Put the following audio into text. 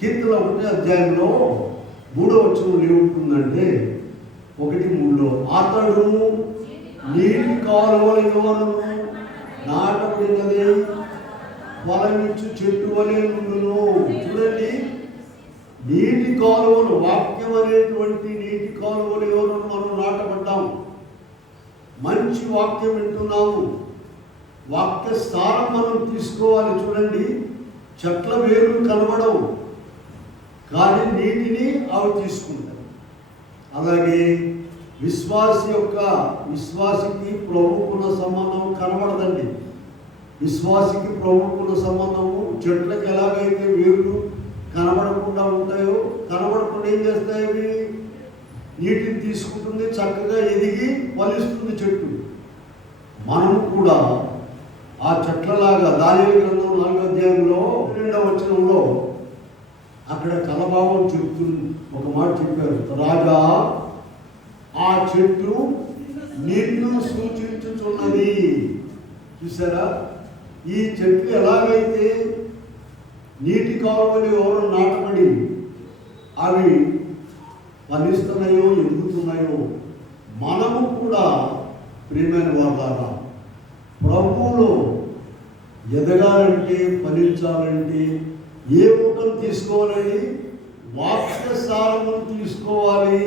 కీర్తన 1వ అధ్యాయంలో 3వ వచనం ఏముంటుందంటే 1:3 అతడు నీటి కాలువల యోరను నాటబడినది ఫలమిచ్చు చెట్టు వలె నుండును. చూడండి, నీటి కాలువలు, వాక్యం అనేటువంటి నీటి కాలువలు యోరను మనం నాటబడ్డాం. మంచి వాక్యం వింటున్నాము, వాక్య స్థానం మనం తీసుకోవాలి. చూడండి, చెట్ల వేర్లు కనబడవు కానీ నీటిని అవి తీసుకుంటాయి. అలాగే విశ్వాసికి ప్రభుకున్న సంబంధం కనబడదండి. విశ్వాసికి ప్రభుకున్న సంబంధము చెట్లకు ఎలాగైతే వేర్లు కనబడకుండా ఉంటాయో, కనబడకుండా ఏం చేస్తాయి, నీటిని తీసుకుంటుంది, చక్కగా ఎదిగి ఫలిస్తుంది చెట్టు. మనము కూడా ఆ చెట్లలాగా దానియేలు గ్రంథం 4వ అధ్యాయంలో 2వ వచనంలో అక్కడ కలభావం చెప్తుంది, ఒక మాట చెప్పారు, రాజా ఆ చెట్టు నిన్ను సూచించుచున్నది. చూసారా, ఈ చెట్లు ఎలాగైతే నీటి కాలువలు ఎవరు నాటబడి అవి ఫలిస్తున్నాయో ఎదుగుతున్నాయో, మనము కూడా ప్రియమైన వారులారా ప్రభువులో ఎదగాలంటే, ఫలించాలంటే ఏ ఊటను తీసుకోవాలండి? వాక్య సారమును తీసుకోవాలి.